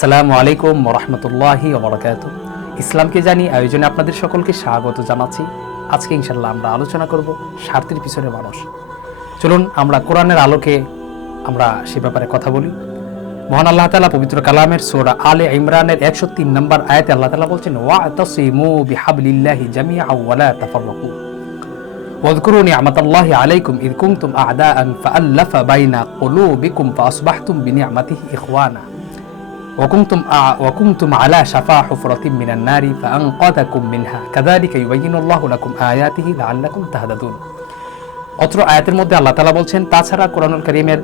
আসসালামু আলাইকুম রহমতুল্লাহি ওবরাকাত ইসলামকে জানি আয়োজনে আপনাদের সকলকে স্বাগত জানাচ্ছি আজকে ইনশাল্লাহ আমরা আলোচনা করব স্বার্থের পিছনে মানুষ চলুন আমরা কোরআনের আলোকে আমরা সে ব্যাপারে কথা বলি মহান আল্লাহ তালা পবিত্র কালামের সোরা আলে ইমরানের একশো তিন নম্বর আয়াতে আল্লাহ তালা বলছেন ওয়া তাসিমু বিহাবলিল্লাহি জামিআ ওয়ালা তাফাররাকু واذكروا نعمة الله عليكم إذ كنتم أعداء فألف بين قلوبكم فأصبحتم بنعمته إخوانا وكنتم أع- وكنتم على شفا حفرة من النار فأنقذكم منها كذلك يبين الله لكم آياته لعلكم تهتدون অত্র আয়াতের মধ্যে আল্লাহ তালা বলছেন তাছাড়া কোরআনুল করিমের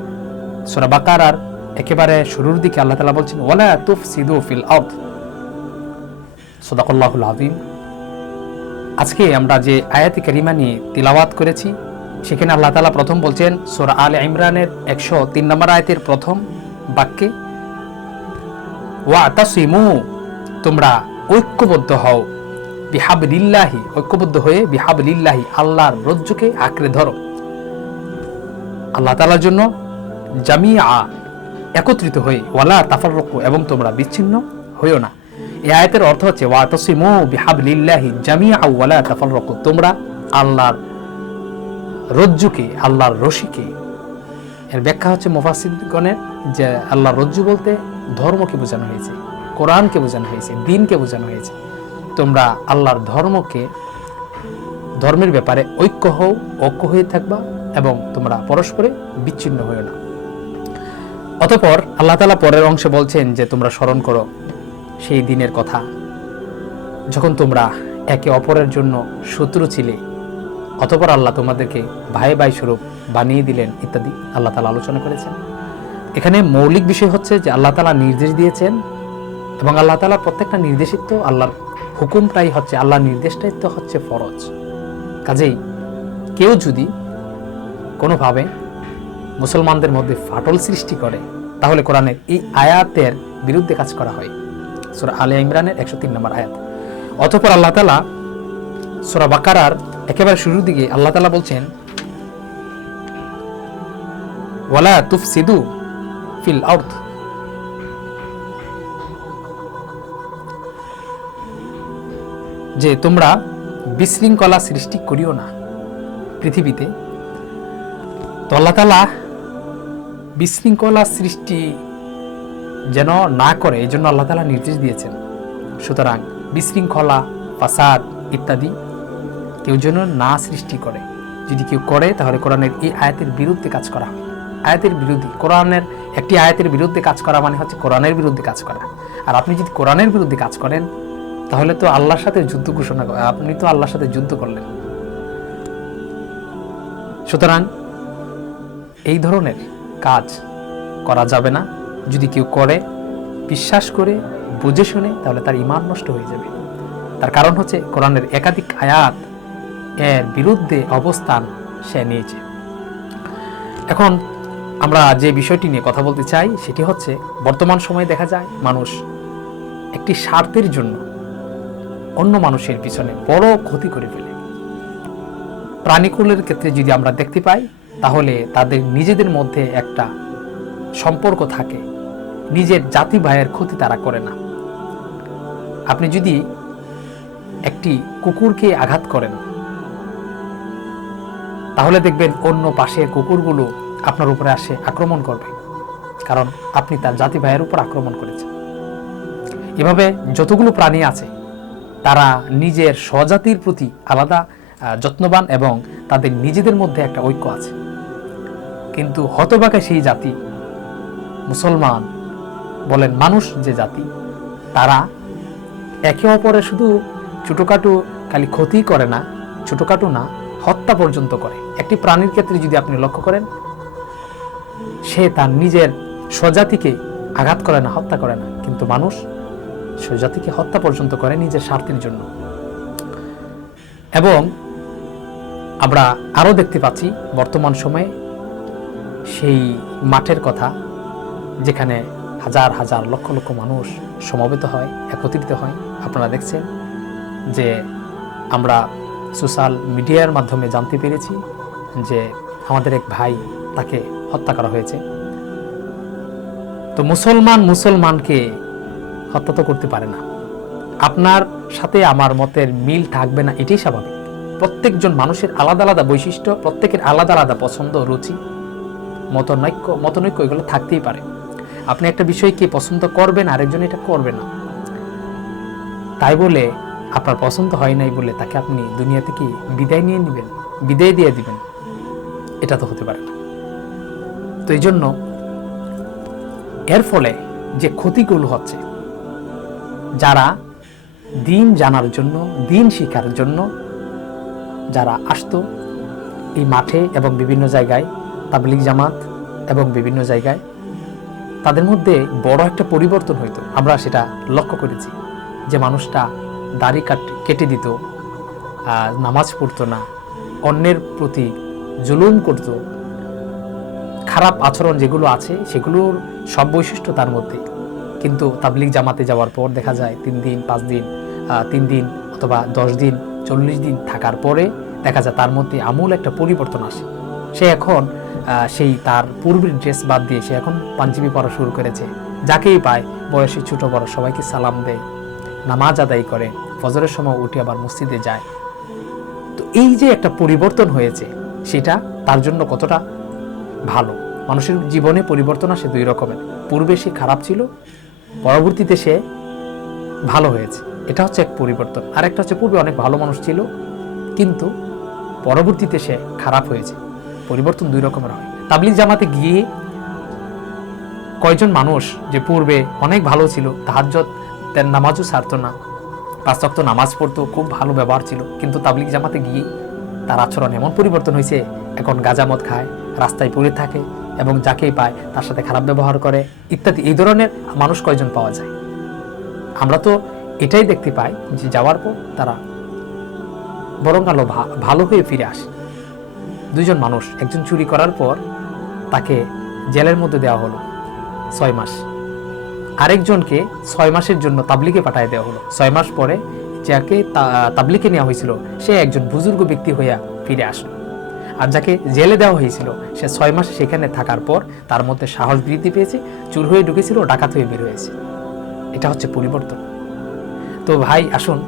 সুরা বাকারার একেবারে শুরুর দিকে আল্লাহ তালা বলছেন ওয়ালা তুফসিদু ফিল আরদ সদাকল্লাহুল আযীম আজকে আমরা যে আয়াতি কারিমা নিয়ে তিলাওয়াত করেছি সেখানে আল্লাহ তালা প্রথম বলছেন সোরা আল ইমরানের একশো তিন নম্বর আয়াতের প্রথম বাক্যে ওয়া তোমরা ঐক্যবদ্ধ হও। বিহাবলিল্লাহি, ঐক্যবদ্ধ হয়ে বিহাবলিল্লাহি আল্লাহর রজ্জুকে আঁকড়ে ধরো। আল্লাহ তালার জন্য জামিয়া একত্রিত হয়ে, ওয়ালা তাফাররকু, এবং তোমরা বিচ্ছিন্ন হইও না। এই আয়াতের অর্থ হচ্ছে, ওয়া তাসিমু বিহাবলিল্লাহি জামিয়া ওয়ালা তাফাররকু, তোমরা আল্লাহর রজ্জুকে, আল্লাহর রশিকে। এর ব্যাখ্যা হচ্ছে মুফাসিদগণের যে আল্লাহর রজ্জু বলতে ধর্মকে বোঝানো হয়েছে, কোরআনকে বোঝানো হয়েছে, দিনকে বোঝানো হয়েছে। তোমরা আল্লাহর ধর্মকে, ধর্মের ব্যাপারে ঐক্য হও, ঐক্য হয়ে থাকবা এবং তোমরা পরস্পরে বিচ্ছিন্ন হও না। অতপর আল্লাহ তালা পরের অংশে বলছেন যে, তোমরা স্মরণ করো সেই দিনের কথা। যখন তোমরা একে অপরের জন্য শত্রু ছিলে, অতপর আল্লাহ তোমাদেরকে ভাই ভাই স্বরূপ বানিয়ে দিলেন ইত্যাদি আল্লাহ তালা আলোচনা করেছেন। এখানে মৌলিক বিষয় হচ্ছে যে আল্লাহ তালা নির্দেশ দিয়েছেন এবং আল্লাহ তালা প্রত্যেকটা নির্দেশিত আল্লাহর হুকুমটাই হচ্ছে আল্লাহর নির্দেশটাই তো হচ্ছে ফরজ। কাজেই কেউ যদি কোনোভাবে মুসলমানদের মধ্যে ফাটল সৃষ্টি করে, তাহলে কোরআনের এই আয়াতের বিরুদ্ধে কাজ করা হয়। সুরা আলে ইমরানের একশো তিন নম্বর আয়াত। অতপর আল্লাহ তালা সুরা বাকারার একেবারে শুরুর দিকে আল্লাহ তালা বলছেন, ওয়ালা তুফসিদু ফিল আউথ যে তোমরা বিশৃঙ্খলা সৃষ্টি করিও না পৃথিবীতে। তো তালা বিশৃঙ্খলা সৃষ্টি যেন না করে এই জন্য আল্লাহ তালা নির্দেশ দিয়েছেন। সুতরাং বিশৃঙ্খলা, ফাসাদ ইত্যাদি কেউ যেন না সৃষ্টি করে। যদি কেউ করে, তাহলে কোরআনের এই আয়াতের বিরুদ্ধে কাজ করা হয়। আয়াতের বিরুদ্ধে, কোরআনের একটি আয়াতের বিরুদ্ধে কাজ করা মানে হচ্ছে কোরআনের বিরুদ্ধে কাজ করা। আর আপনি যদি কোরআনের বিরুদ্ধে কাজ করেন, তাহলে তো আল্লাহর সাথে যুদ্ধ ঘোষণা আপনি তো আল্লাহর সাথে যুদ্ধ করলেন। সুতরাং এই ধরনের কাজ করা যাবে না। যদি কেউ করে, বিশ্বাস করে, বুঝে শুনে, তাহলে তার ইমান নষ্ট হয়ে যাবে। তার কারণ হচ্ছে কোরআনের একাধিক আয়াত এর বিরুদ্ধে অবস্থান সে নিয়েছে। এখন আমরা যে বিষয়টি নিয়ে কথা বলতে চাই, সেটি হচ্ছে বর্তমান সময়ে দেখা যায় মানুষ একটি স্বার্থের জন্য অন্য মানুষের পিছনে বড় ক্ষতি করে ফেলে। প্রাণীকুলের ক্ষেত্রে যদি আমরা দেখতে পাই, তাহলে তাদের নিজেদের মধ্যে একটা সম্পর্ক থাকে। নিজের জাতি ভাইয়ের ক্ষতি তারা করে না। আপনি যদি একটি কুকুরকে আঘাত করেন, তাহলে দেখবেন অন্য পাশের কুকুরগুলো আপনার উপরে আসে আক্রমণ করবে, কারণ আপনি তার জাতি ভাইয়ের উপর আক্রমণ করেছেন। এভাবে যতগুলো প্রাণী আছে, তারা নিজের স্বজাতির প্রতি আলাদা যত্নবান এবং তাদের নিজেদের মধ্যে একটা ঐক্য আছে। কিন্তু হতবাকে সেই জাতি, মুসলমান বলেন মানুষ যে জাতি, তারা একে অপরে শুধু ছোটোখাটো খালি ক্ষতি করে না, ছোটোখাটো না, হত্যা পর্যন্ত করে। একটি প্রাণীর ক্ষেত্রে যদি আপনি লক্ষ্য করেন সে তার নিজের স্বজাতিকে আঘাত করে না, হত্যা করে না। কিন্তু মানুষ স্বজাতিকে হত্যা পর্যন্ত করে নিজের স্বার্থের জন্য। এবং আমরা আরও দেখতে পাচ্ছি বর্তমান সময়ে সেই মাঠের কথা, যেখানে হাজার হাজার লক্ষ লক্ষ মানুষ সমবেত হয়, একত্রিত হয়। আপনারা দেখছেন যে আমরা সোশ্যাল মিডিয়ার মাধ্যমে জানতে পেরেছি যে আমাদের এক ভাই তাকে হত্যা করা হয়েছে। তো মুসলমান মুসলমানকে হত্যা তো করতে পারে না। আপনার সাথে আমার মতের মিল থাকবে না, এটাই স্বাভাবিক। প্রত্যেকজন মানুষের আলাদা আলাদা বৈশিষ্ট্য, প্রত্যেকের আলাদা আলাদা পছন্দ, রুচি, মতনৈক্য মতনৈক্য এগুলো থাকতেই পারে। আপনি একটা বিষয় বিষয়কে পছন্দ করবেন, আরেকজন এটা করবে না। তাই বলে আপনার পছন্দ হয় নাই বলে তাকে আপনি দুনিয়া থেকে বিদায় নিয়ে নেবেন, বিদায় দিয়ে দিবেন। এটা তো হতে পারে না। তো এই জন্য এর ফলে যে ক্ষতিগুলো হচ্ছে, যারা দিন জানার জন্য, দিন শিখার জন্য যারা আসতো, এই মাঠে এবং বিভিন্ন জায়গায়, তাবলিগ জামাত এবং বিভিন্ন জায়গায়, তাদের মধ্যে বড় একটা পরিবর্তন হইতো। আমরা সেটা লক্ষ্য করেছি যে মানুষটা দাড়ি কাট, কেটে দিত নামাজ পড়তো না, অন্যের প্রতি জুলুম করতো খারাপ আচরণ যেগুলো আছে, সেগুলোর সব বৈশিষ্ট্য তার মধ্যে। কিন্তু তাবলিগ জামাতে যাওয়ার পর দেখা যায় তিন দিন, পাঁচ দিন তিন দিন অথবা দশ দিন, চল্লিশ দিন থাকার পরে দেখা যায় তার মধ্যে আমূল একটা পরিবর্তন আসে। সে এখন সেই তার পূর্বের ড্রেস বাদ দিয়ে সে এখন পাঞ্জাবি পরা শুরু করেছে। যাকেই পায়, বয়সী ছোট বড় সবাইকে সালাম দেয়, নামাজ আদায় করে, ফজরের সময় উঠে আবার মসজিদে যায়। তো এই যে একটা পরিবর্তন হয়েছে, সেটা তার জন্য কতটা ভালো? মানুষের জীবনে পরিবর্তন আসে দুই রকমের। পূর্বে সে খারাপ ছিল, পরবর্তীতে সে ভালো হয়েছে। এটা হচ্ছে এক পরিবর্তন। আর একটা হচ্ছে পূর্বে অনেক ভালো মানুষ ছিল, কিন্তু পরবর্তীতে সে খারাপ হয়েছে। পরিবর্তন দুই রকমের হয়। তাবলিগ জামাতে গিয়ে কয়জন মানুষ যে পূর্বে অনেক ভালো ছিল তাহাজ্জত তার নামাজও ছাড়তো না, পাঁচ নামাজ পড়তো, খুব ভালো ব্যবহার ছিল, কিন্তু তাবলিগ জামাতে গিয়ে তার আচরণ এমন পরিবর্তন হয়েছে, এখন গাজামত খায়, রাস্তায় পড়ে থাকে এবং যাকেই পায় তার সাথে খারাপ ব্যবহার করে, ইত্যাদি। এই ধরনের মানুষ কয়জন পাওয়া যায়? আমরা তো এটাই দেখতে পাই যে যাওয়ার পর তারা বরং আলো ভালো হয়ে ফিরে আসে। দুইজন মানুষ, একজন চুরি করার পর তাকে জেলের মধ্যে দেওয়া হলো, ছয় মাস। আরেকজনকে ছয় মাসের জন্য তাবলিকে পাঠিয়ে দেওয়া হলো। ছয় মাস পরে যাকে তা- তাবলিগে নেওয়া হয়েছিল, সে একজন বুজুর্গ ব্যক্তি হইয়া ফিরে আসলো। আর যাকে জেলে দেওয়া হয়েছিল। সে ছয় মাস সেখানে থাকার পর তার মধ্যে সাহস বৃদ্ধি পেয়েছে, চুর হয়ে ঢুকেছিল, ডাকাত হয়ে বের হয়েছে। এটা হচ্ছে পরিবর্তন। তো ভাই, আসুন,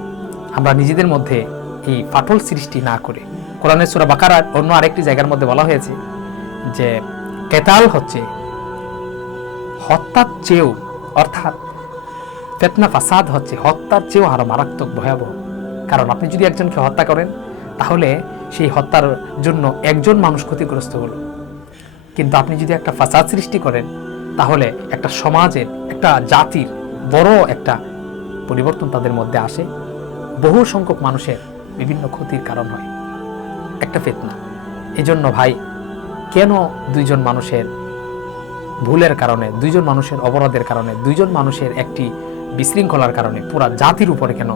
আমরা নিজেদের মধ্যে এই ফাটল সৃষ্টি না করে কোরআনের সুরা বাকারার অন্য আরেকটি জায়গার মধ্যে বলা হয়েছে যে, কেতাল হচ্ছে হত্যার চেয়েও, অর্থাৎ ফেতনা ফাসাদ হচ্ছে হত্যার চেয়েও আরও মারাত্মক ভয়াবহ। কারণ আপনি যদি একজনকে হত্যা করেন, তাহলে সেই হত্যার জন্য একজন মানুষ ক্ষতিগ্রস্ত হলো। কিন্তু আপনি যদি একটা ফাসাদ সৃষ্টি করেন, তাহলে একটা সমাজের, একটা জাতির বড় একটা পরিবর্তন তাদের মধ্যে আসে। বহু সংখ্যক মানুষের বিভিন্ন ক্ষতির কারণ হয়। একটা ফেতনা। এজন্য ভাই, কেন দুইজন মানুষের ভুলের কারণে, দুইজন মানুষের অপরাধের কারণে, দুইজন মানুষের একটি বিশৃঙ্খলার কারণে পুরা জাতির উপরে কেন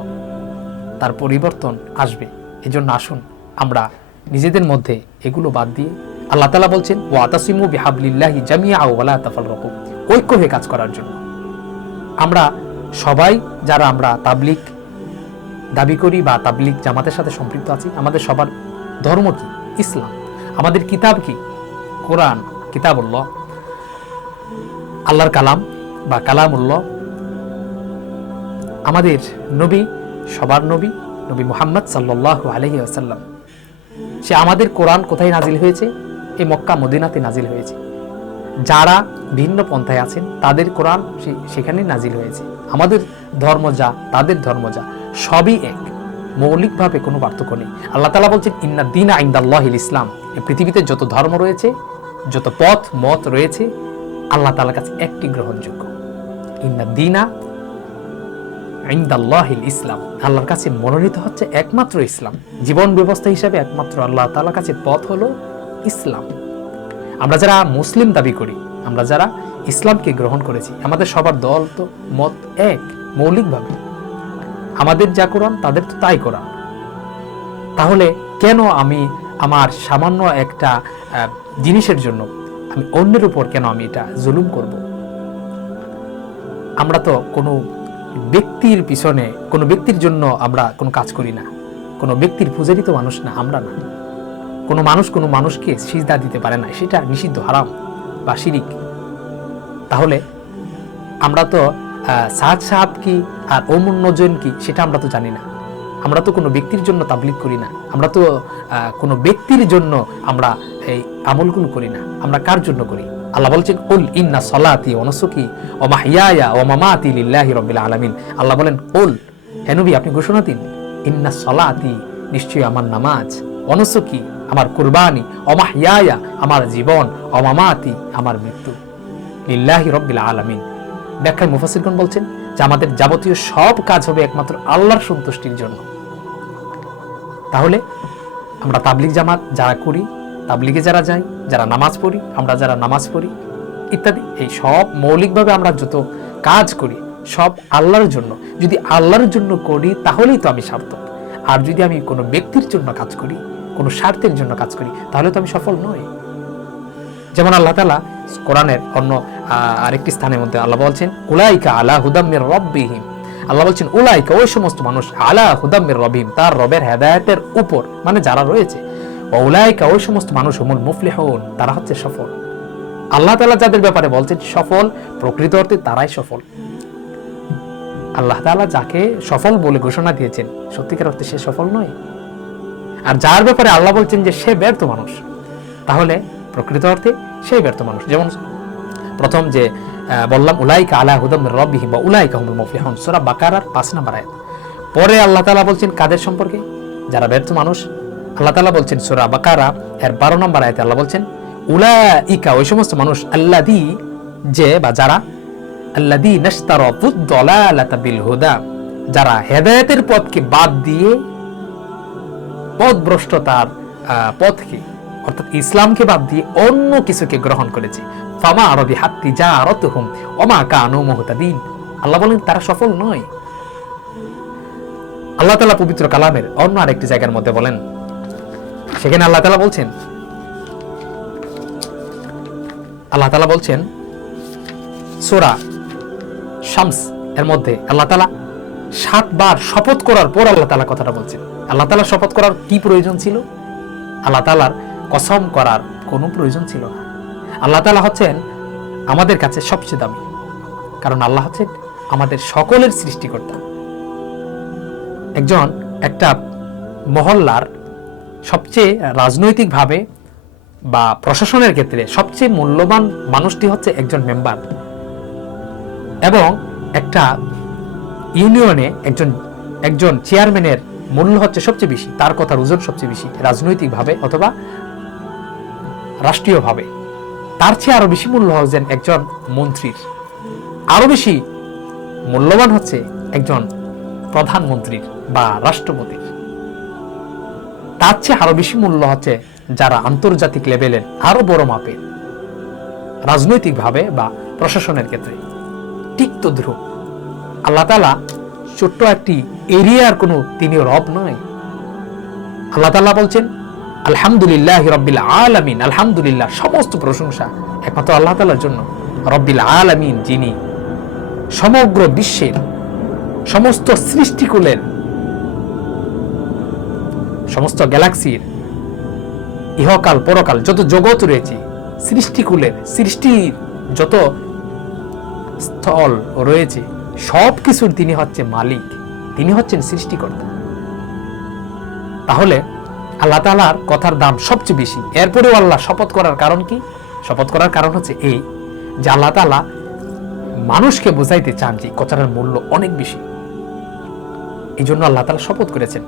তার পরিবর্তন আসবে? এজন্য আসুন আমরা নিজেদের মধ্যে এগুলো বাদ দিয়ে আল্লাহ তালা বলছেন ও আতাসিমু বিহাবলিল্লাহি জামিয়া ওয়ালা তাফাল রকম ঐক্য হয়ে কাজ করার জন্য। আমরা সবাই যারা আমরা তাবলিক দাবি করি বা তাবলিক জামাতের সাথে সম্পৃক্ত আছি, আমাদের সবার ধর্ম কি? ইসলাম। আমাদের কিতাব কি? কোরআন কিতাব কিতাবুল্লাহ, আল্লাহর কালাম বা কালামুল্লাহ। আমাদের নবী, সবার নবী নবী মুহাম্মদ সাল্লাহ আলহি আসাল্লাম সে আমাদের কোরআন কোথায় নাজিল হয়েছে? এই মক্কা মদিনাতে নাজিল হয়েছে। যারা ভিন্ন পন্থায় আছেন, তাদের কোরআন সেখানে নাজিল হয়েছে। আমাদের ধর্ম যা, তাদের ধর্ম যা, সবই এক। মৌলিকভাবে কোনো পার্থক্য নেই। আল্লাহ তালা বলছেন, ইন্না দিন আইন্দাল্লাহিল ইসলাম। পৃথিবীতে যত ধর্ম রয়েছে, যত পথ, মত রয়েছে, আল্লাহ তালার কাছে একটি গ্রহণযোগ্য। ইন্না দিনা ইন্দাল্লাহিল ইসলাম। আল্লাহর কাছে মনোনীত হচ্ছে একমাত্র ইসলাম। জীবন ব্যবস্থা হিসাবে একমাত্র আল্লাহ তাআলার কাছে পথ হলো ইসলাম। আমরা যারা মুসলিম দাবি করি, আমরা যারা ইসলামকে গ্রহণ করেছি, আমাদের সবার দল তো মত এক, মৌলিকভাবে। আমাদের যা কোরআন, তাদের তো তাই কোরআন। তাহলে কেন আমি আমার সামান্য একটা জিনিসের জন্য আমি অন্যের উপর কেন আমি এটা জুলুম করব? আমরা তো কোনো ব্যক্তির পিছনে, কোনো ব্যক্তির জন্য আমরা কোনো কাজ করি না। কোনো ব্যক্তির পূজারি তো মানুষ না, আমরা না। কোনো মানুষ কোনো মানুষকে সিজদা দিতে পারে না, সেটা নিষিদ্ধ, হারাম বা শিরিক। তাহলে আমরা তো সাদ সাহাব কি আর ওমর নজন কি, সেটা আমরা তো জানি না। আমরা তো কোনো ব্যক্তির জন্য তাবলিগ করি না। আমরা তো কোনো ব্যক্তির জন্য আমরা এই আমলগুলো করি না। আমরা কার জন্য করি? আল্লাহ বলছেন উল ইন্না সলাতি অনসুকি ও মাহিয়ায়া ও মামাতি লিল্লাহি রব্বিল আলামিন। আল্লাহ বলেন উল হেনবি আপনি ঘোষণা দিন, ইন্না সলাতি, নিশ্চয়ই আমার নামাজ অনসুকি আমার কুরবানি অমাহিয়ায়া আমার জীবন অমামাতি আমার মৃত্যু, লিল্লাহি রব্বিল আলামিন। ব্যাখ্যায় মুফাসিরগণ বলছেন যে, আমাদের যাবতীয় সব কাজ হবে একমাত্র আল্লাহর সন্তুষ্টির জন্য। তাহলে আমরা তাবলিগ জামাত যারা করি তাবলিগে যারা যাই যারা নামাজ পড়ি, আমরা যারা নামাজ পড়ি, ইত্যাদি। এই সব মৌলিকভাবে আমরা যত কাজ করি, সব আল্লাহর জন্য। যদি আল্লাহর জন্য করি, তাহলেই তো আমি সার্থক। আর যদি আমি কোনো ব্যক্তির জন্য কাজ করি, কোনো স্বার্থের জন্য কাজ করি, তাহলে তো আমি সফল নই। যেমন আল্লাহ তালা কোরআনের অন্য আরেকটি স্থানের মধ্যে আল্লাহ বলছেন, উলাইকা আলা হুদাম্মির রব্বিহিম। আল্লাহ বলছেন, উলাইকা ওই সমস্ত মানুষ আলা হুদাম্মির রবিম তার রবের হেদায়েতের উপর মানে যারা রয়েছে ও উলাইকা, ওই সমস্ত মানুষ হুমুল মুফলিহুন, তারা হচ্ছে সফল। আল্লাহ তাআলা যাদের ব্যাপারে বলছেন সফল, প্রকৃত অর্থে তারাই সফল। আল্লাহ তাআলা যাকে সফল বলে ঘোষণা দিয়েছেন, সত্যিকার অর্থে সে সফল নয়। আর যার ব্যাপারে আল্লাহ বলছেন যে সে ব্যর্থ মানুষ, তাহলে প্রকৃত অর্থে সেই ব্যর্থ মানুষ। যেমন প্রথম যে বললাম, উলাইকা আলা হুদাম রব্বিহিম বা উলাইকা হুমুল মুফলিহুন। সূরা বাকারার 5 নম্বর আয়াত। পরে আল্লাহ তাআলা বলছেন কাদের সম্পর্কে? যারা ব্যর্থ মানুষ আল্লাহ তালা বলছেন সূরা বাকারা এর 12 নম্বর আয়াতে আল্লাহ বলছেন উলাইকা ওই সমস্ত মানুষ আল্লাযী যে বা যারা আল্লাযী নাশতারাতুদ দালালাতা বিল হুদা যারা হেদায়েতের পথকে বাদ দিয়ে পথভ্রষ্টতার আহ, পথকে অর্থাৎ ইসলামকে বাদ দিয়ে অন্য কিছুকে গ্রহণ করেছে। ফামা আরবি হাত্তি যা আরত হুম অমা কানু মোহতাদিন। আল্লাহ বলেন তারা সফল নয়। আল্লাহ তালা পবিত্র কালামের অন্য আরেকটি জায়গার মধ্যে বলেন সেখানে আল্লাহ তালা বলছেন, আল্লাহ তালা বলছেন, সোরা শামস এর মধ্যে আল্লাহ তালা সাতবার শপথ করার পর আল্লাহ তালা কথাটা বলছেন। আল্লাহ তালা শপথ করার কি প্রয়োজন ছিল? আল্লাহ তালার কসম করার কোনো প্রয়োজন ছিল না। আল্লাহ তালা হচ্ছেন আমাদের কাছে সবচেয়ে দামি, কারণ আল্লাহ হচ্ছেন আমাদের সকলের সৃষ্টিকর্তা। একজন একটা মহল্লার সবচেয়ে রাজনৈতিকভাবে বা প্রশাসনের ক্ষেত্রে সবচেয়ে মূল্যবান মানুষটি হচ্ছে একজন মেম্বার এবং একটা ইউনিয়নে একজন একজন চেয়ারম্যানের মূল্য হচ্ছে সবচেয়ে বেশি, তার কথার ওজন সবচেয়ে বেশি, রাজনৈতিকভাবে অথবা রাষ্ট্রীয়ভাবে। তার চেয়ে আরও বেশি মূল্য হচ্ছেন একজন মন্ত্রীর। আরও বেশি মূল্যবান হচ্ছে একজন প্রধানমন্ত্রীর বা রাষ্ট্রপতির। তার চেয়ে আরও বেশি মূল্য হচ্ছে যারা আন্তর্জাতিক লেভেলের আরও বড় মাপের রাজনৈতিকভাবে বা প্রশাসনের ক্ষেত্রে। ঠিক তো ধ্রুব আল্লাহ তালা ছোট্ট একটি এরিয়ার কোনো তিনি রব নয়। আল্লাহ তাআলা বলছেন, আলহামদুলিল্লাহ রব্বিল আলামিন। আলহামদুলিল্লাহ, সমস্ত প্রশংসা একমাত্র আল্লাহ তাআলার জন্য। রব্বিল আলামিন যিনি সমগ্র বিশ্বের সমস্ত সৃষ্টিকুলের সমস্ত গ্যালাক্সির ইহকাল পরকাল যত জগৎ রয়েছে, সৃষ্টিকুলের, সৃষ্টির যত স্থল রয়েছে সব কিছুর তিনি হচ্ছে মালিক, তিনি হচ্ছেন সৃষ্টিকর্তা। তাহলে আল্লাহ তালার কথার দাম সবচেয়ে বেশি। এরপরেও আল্লাহ শপথ করার কারণ কি? শপথ করার কারণ হচ্ছে এই যে আল্লাহ তালা মানুষকে বোঝাইতে চান যে কথাটার মূল্য অনেক বেশি। এই জন্য আল্লাহ তালা শপথ করেছেন।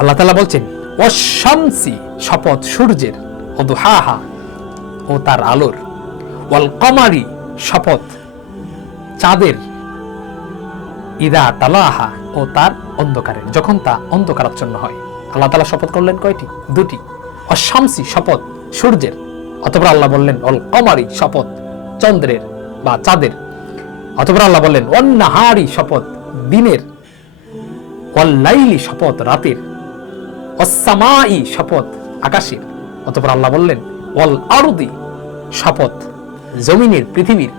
আল্লাহ তালা বলছেন অশামসি শপথ সূর্যের ও দুহাহা ও তার আলোর। ওয়াল কমারি শপথ চাঁদের। ইদা তালাহা ও তার অন্ধকারের। যখন তা অন্ধকারাচ্ছন্ন হয়, আল্লাহ তালা শপথ করলেন কয়টি? দুটি। অশামসি শপথ সূর্যের। অথবা আল্লাহ বললেন অল কমারি শপথ চন্দ্রের বা চাঁদের। অথবা আল্লাহ বললেন অন্নাহারি শপথ দিনের। অল্লাইলি শপথ রাতের। অসামাই শপথ আকাশের অথবা আল্লাহ বললেন অল আরদি শপথ, জমিনের, পৃথিবীর।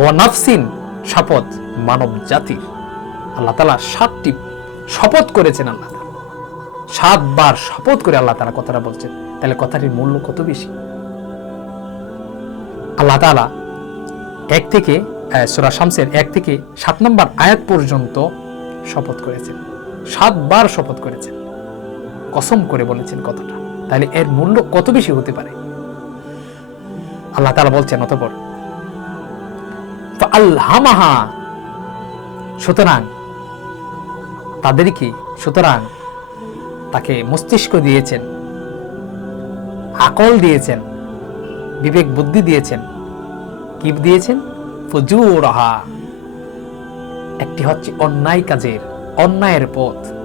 ও নাফসিন শপথ মানব জাতির আল্লাহ তালা সাতটি শপথ করেছেন আল্লাহ সাতবার শপথ করে আল্লাহ তারা কথাটা বলছেন। তাহলে কথাটির মূল্য কত বেশি? আল্লাহ তালা এক থেকে সুরা শামসের এক থেকে সাত নম্বর আয়াত পর্যন্ত শপথ করেছেন। সাতবার শপথ করেছেন। কসম করে বলেছেন কথাটা। তাহলে এর মূল্য কত বেশি হতে পারে? আল্লাহ তালা বলছেন, অতপর আল্লাহামাহা সুতরাং তাদেরকে সুতরাং তাকে মস্তিষ্ক দিয়েছেন, আকল দিয়েছেন, বিবেক বুদ্ধি দিয়েছেন। কি দিয়েছেন? ফুজুরহা। একটি হচ্ছে অন্যায় কাজের, অন্যায়ের পথ।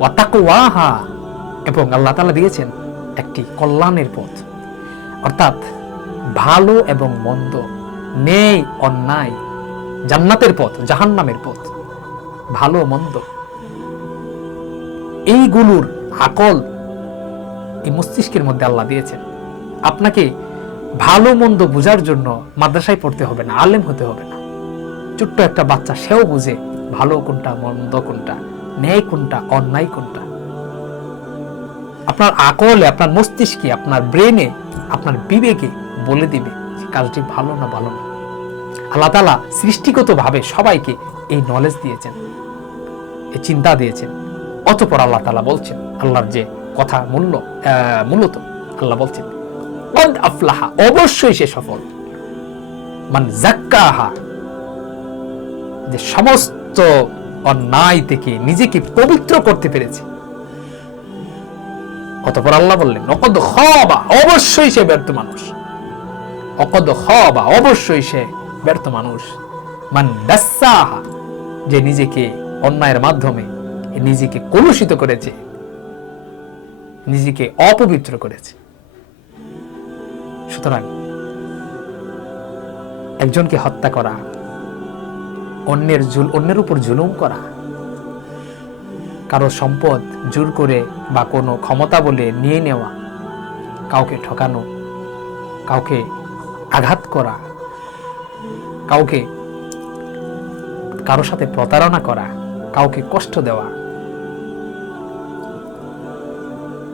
ওয়াতাকুয়াহা এবং আল্লাহ তালা দিয়েছেন একটি কল্যাণের পথ। অর্থাৎ ভালো এবং মন্দ, নেই, অন্যায়, জান্নাতের পথ, জাহান্নামের পথ, ভালো মন্দ। এইগুলোর আকল এই মস্তিষ্কের মধ্যে আল্লাহ দিয়েছেন। আপনাকে ভালো মন্দ বোঝার জন্য মাদ্রাসায় পড়তে হবে না, আলেম হতে হবে না। ছোট্ট একটা বাচ্চা, সেও বুঝে ভালো কোনটা, মন্দ কোনটা। ন্যায় কোনটা অন্যায় কোনটা আপনার আকলে, আপনার মস্তিষ্কে, আপনার ব্রেনে আপনার বিবেকে বলে দিবে কাজটি ভালো না ভালো না। আল্লাহ তালা সৃষ্টিগতভাবে সবাইকে এই নলেজ দিয়েছেন, এই চিন্তা দিয়েছেন। অতপর আল্লাহ তালা বলছেন, আল্লাহর যে কথা মূল্য মূলত, আল্লাহ বলছেন আফলাহা অবশ্যই সে সফল। মান জাক্কাহা যে সমস্ত অন্যায় থেকে নিজেকে পবিত্র করতে পেরেছে। অতপর আল্লাহ বললেন, অকদ হবা অবশ্যই সে ব্যর্থ মানুষ। অকদ হবা অবশ্যই সে ব্যর্থ মানুষ। মান যে নিজেকে অন্যায়ের মাধ্যমে নিজেকে কলুষিত করেছে, নিজেকে অপবিত্র করেছে। সুতরাং একজনকে হত্যা করা অন্যের জুল, অন্যের উপর জুলুম করা। কারও সম্পদ জোর করে বা কোনো ক্ষমতা বলে নিয়ে নেওয়া, কাউকে ঠকানো, কাউকে আঘাত করা, কাউকে কারও সাথে প্রতারণা করা, কাউকে কষ্ট দেওয়া,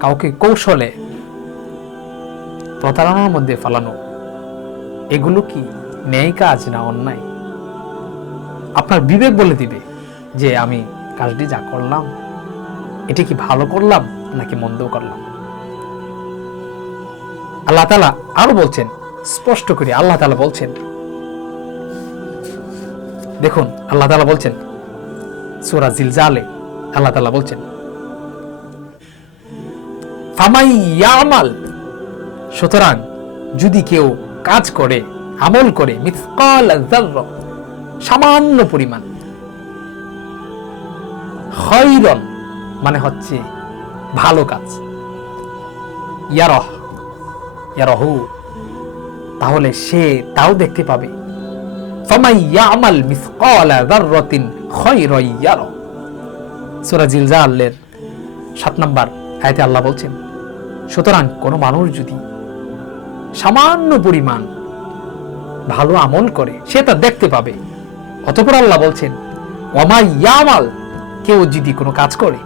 কাউকে কৌশলে প্রতারণার মধ্যে ফালানো, এগুলো কি ন্যায় কাজ না অন্যায়? আপনার বিবেক বলে দিবে যে আমি কাজটি যা করলাম, এটা কি ভালো করলাম নাকি মন্দ করলাম? আল্লাহ তালা আরও বলছেন, স্পষ্ট করে আল্লাহ তালা বলছেন, দেখুন, আল্লাহ তালা বলছেন, সুরা জিলজালে আল্লাহ তালা বলছেন, ফামাই ইয়ামাল, সুতরাং যদি কেউ কাজ করে, আমল করে, মিসকাল যাররা সামান্য পরিমাণ। খৈরন মানে হচ্ছে ভালো কাজ। ইয়ারহ, ইয়ারহু, তাহলে সে তাও দেখতে পাবে। ফামাই ইয়ামাল মিসকালা যাররাতিন খৈরা ইয়ারা সূরা জিলজালের সাত নম্বর আয়াতে আল্লাহ বলছেন, সুতরাং কোনো মানুষ যদি সামান্য পরিমাণ ভালো আমল করে, সে তা দেখতে পাবে। অতপর আল্লাহ বলছেন ওমা ইয়ামাল, কেউ যদি কোনো কাজ করে,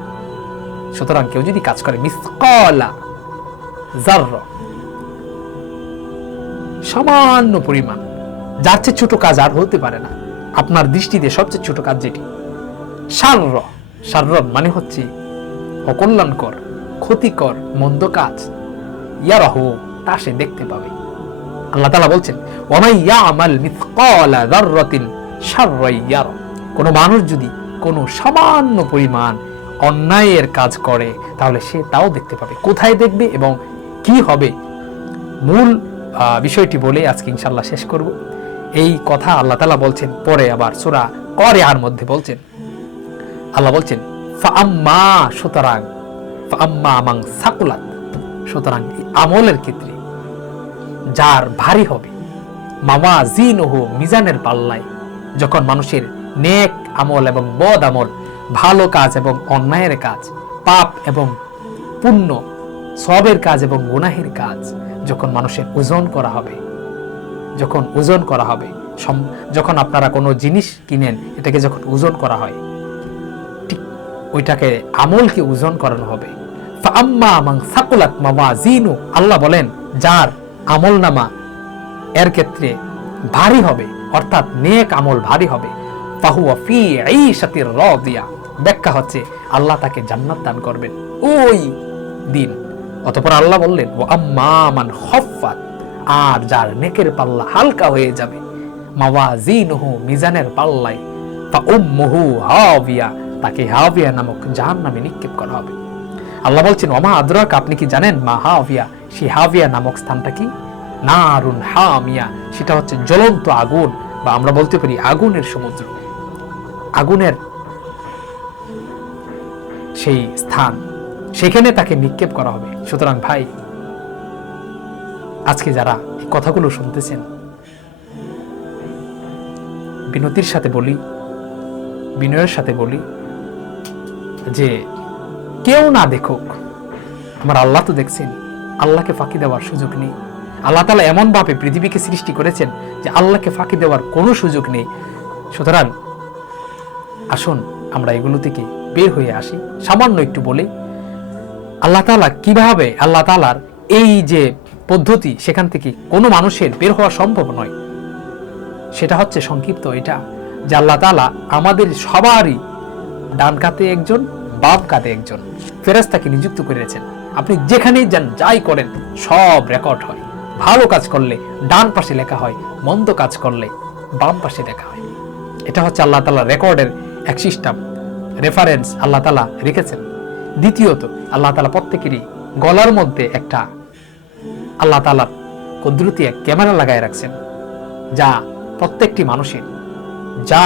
সুতরাং কেউ যদি কাজ করে, মিসকলা জারর সামান্য পরিমাণ, যার চেয়ে ছোট কাজ আর হতে পারে না, আপনার দৃষ্টিতে সবচেয়ে ছোট কাজ যেটি সার্র সার্র মানে হচ্ছে অকল্যাণকর, ক্ষতিকর, মন্দ কাজ, ইয়ারাহ, তা সে দেখতে পাবে। আল্লাহ তালা বলছেন ওমাই ইয়ামাল মিথকালা যাররাতিন শাররাই ইয়ারা কোনো মানুষ যদি কোনো সামান্য পরিমাণ অন্যায়ের কাজ করে, তাহলে সে তাও দেখতে পাবে। কোথায় দেখবে এবং কি হবে? মূল বিষয়টি বলে আজকে ইনশাল্লাহ শেষ করব। এই কথা আল্লাহ তালা বলছেন, পরে আবার সুরা করে আর মধ্যে বলছেন। আল্লাহ বলছেন, ফাআম্মা সুতরাং, ফাআম্মা মাং সাকুলাত। সুতরাং আমলের ক্ষেত্রে যার ভারী হবে মামা জিন ওহু মিজানের পাল্লায় যখন মানুষের নেক আমল এবং বদ আমল, ভালো কাজ এবং অন্যায়ের কাজ, পাপ এবং পুণ্য, সবের কাজ এবং গুনাহের কাজ যখন মানুষের ওজন করা হবে, যখন ওজন করা হবে যখন আপনারা কোনো জিনিস কিনেন, এটাকে যখন ওজন করা হয়, ঠিক ওইটাকে আমলকে ওজন করানো হবে। ফাআম্মা মান সাকুলাত মাওয়াজিনু, আল্লাহ বলেন, যার আমল নামা এর ক্ষেত্রে ভারী হবে অর্থাৎ নেক আমল ভারী হবে। ফি ঈশাতির রাদিয়া। ব্যাখ্যা হচ্ছে, আল্লাহ তাকে জান্নাত দান করবেন ওই দিন। অতঃপর আল্লাহ বললেন ও আম্মা মান খফফাত। আর যার নেকের পাল্লা হালকা হয়ে যাবে। মাওয়াজিনহু মিজানের পাল্লায়। ফা উম্মুহু তাকে নামক জাহান্নামে নিক্ষেপ করা হবে। আল্লাহ বলছেন ওমা আদরাক? আপনি কি জানেন? মা হাবিয়া সেই হাবিয়া নামক স্থানটা কি? নারুন হামিয়া, সেটা হচ্ছে জ্বলন্ত আগুন বা আমরা বলতে পারি আগুনের সমুদ্র। আগুনের সেই স্থান, সেখানে তাকে নিক্ষেপ করা হবে। সুতরাং ভাই, আজকে যারা এই কথাগুলো শুনতেছেন, বিনতির সাথে বলি, বিনয়ের সাথে বলি যে কেউ না দেখুক, আমার আল্লাহ তো দেখছেন, আল্লাহকে ফাঁকি দেওয়ার সুযোগ নেই। আল্লাহ তালা এমনভাবে পৃথিবীকে সৃষ্টি করেছেন যে আল্লাহকে ফাঁকি দেওয়ার কোনো সুযোগ নেই। সুতরাং আসুন আমরা এগুলো থেকে বের হয়ে আসি। সামান্য একটু বলি, আল্লাহ তালা কীভাবে আল্লাহ তালার এই যে পদ্ধতি সেখান থেকে কোনো মানুষের বের হওয়া সম্ভব নয়, সেটা হচ্ছে সংক্ষিপ্ত এটা যে আল্লাহ তালা আমাদের সবারই ডান কাতে একজন, বাম কাতে একজন ফেরেস্তাকে নিযুক্ত করেছেন। আপনি যেখানেই যান, যাই করেন, সব রেকর্ড হয়। ভালো কাজ করলে ডান পাশে লেখা হয়, মন্দ কাজ করলে বাম পাশে লেখা হয়। এটা হচ্ছে আল্লাহ তালা রেকর্ডের এক সিস্টেম। রেফারেন্স আল্লাহ তালা রেখেছেন। দ্বিতীয়ত, আল্লাহ তালা প্রত্যেকেরই গলার মধ্যে একটা আল্লাহ তালার কুদরতি এক ক্যামেরা লাগায় রাখছেন, যা প্রত্যেকটি মানুষের, যা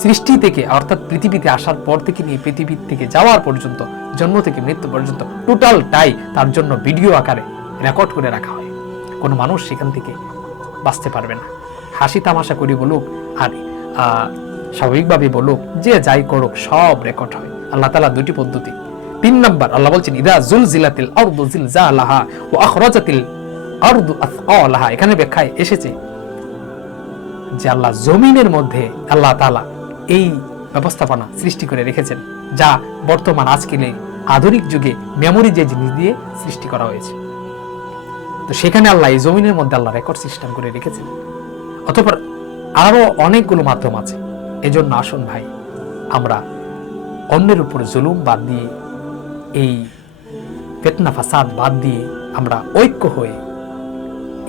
সৃষ্টি থেকে, অর্থাৎ পৃথিবীতে আসার পর থেকে নিয়ে পৃথিবী থেকে যাওয়ার পর্যন্ত, জন্ম থেকে মৃত্যু পর্যন্ত টোটাল টাই তার জন্য ভিডিও আকারে রেকর্ড করে রাখা হয়। কোনো মানুষ সেখান থেকে বাঁচতে পারবে না। হাসি তামাশা করি বলুক, আর স্বাভাবিকভাবে বলুক, যে যাই করুক, সব রেকর্ড হয়। আল্লাহ তালা দুটি পদ্ধতি। তিন নম্বর, আল্লাহ বলছেন, ইদা জুল জিলাতিল আরদু জিলজালাহা ও আখরাজাতিল এখানে ব্যাখ্যায় এসেছে যে আল্লাহ জমিনের মধ্যে আল্লাহ তালা এই ব্যবস্থাপনা সৃষ্টি করে রেখেছেন, যা বর্তমান আজকের আধুনিক যুগে মেমোরি যে জিনিস দিয়ে সৃষ্টি করা হয়েছে। তো সেখানে আল্লাহ এই জমিনের মধ্যে আল্লাহ রেকর্ড সিস্টেম করে রেখেছেন। অতঃপর আরও অনেকগুলো মাধ্যম আছে। এজন্য আসুন ভাই, আমরা অন্যের উপর জুলুম বাদ দিয়ে, এই ফেতনা, ফাসাদ বাদ দিয়ে আমরা ঐক্য হয়ে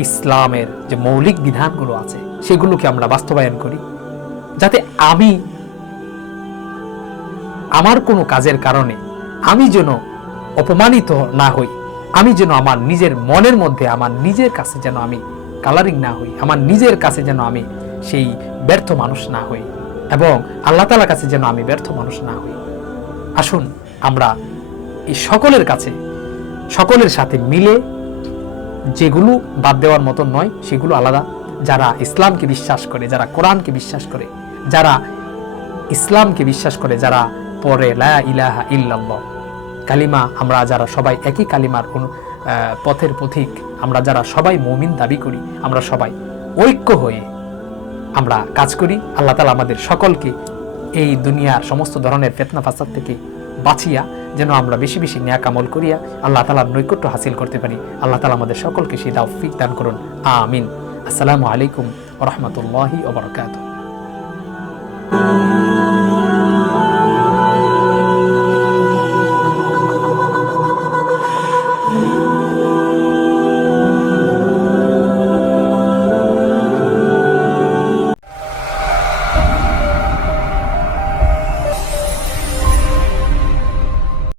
ইসলামের যে মৌলিক বিধানগুলো আছে, সেগুলোকে আমরা বাস্তবায়ন করি। যাতে আমি আমার কোনো কাজের কারণে আমি যেন অপমানিত না হই। আমি যেন আমার নিজের মনের মধ্যে, আমার নিজের কাছে যেন আমি কালারিং না হই, আমার নিজের কাছে যেন আমি সেই ব্যর্থ মানুষ না হই এবং আল্লাহ তালার কাছে যেন আমি ব্যর্থ মানুষ না হই। আসুন আমরা এই সকলের কাছে, সকলের সাথে মিলে যেগুলো বাদ দেওয়ার মতো নয়, সেগুলো আলাদা। যারা ইসলামকে বিশ্বাস করে, যারা কোরআনকে বিশ্বাস করে, যারা ইসলামকে বিশ্বাস করে, যারা পরে লা ইলাহা ইল্লাল্লাহ কালিমা, আমরা যারা সবাই একই কালিমার পথের পথিক, আমরা যারা সবাই মমিন দাবি করি, আমরা সবাই ঐক্য হয়ে আমরা কাজ করি। আল্লাহ তালা আমাদের সকলকে এই দুনিয়ার সমস্ত ধরনের ফেতনা, ফাসাদ থেকে বাঁচিয়া, যেন আমরা বেশি বেশি ন্যাক আমল করিয়া আল্লাহ তালার নৈকট্য হাসিল করতে পারি। আল্লাহ তালা আমাদের সকলকে সেই দাউফিক দান করুন। আমিন। আসসালামু আলাইকুম রহমতুল্লাহি ওবরকাতুহ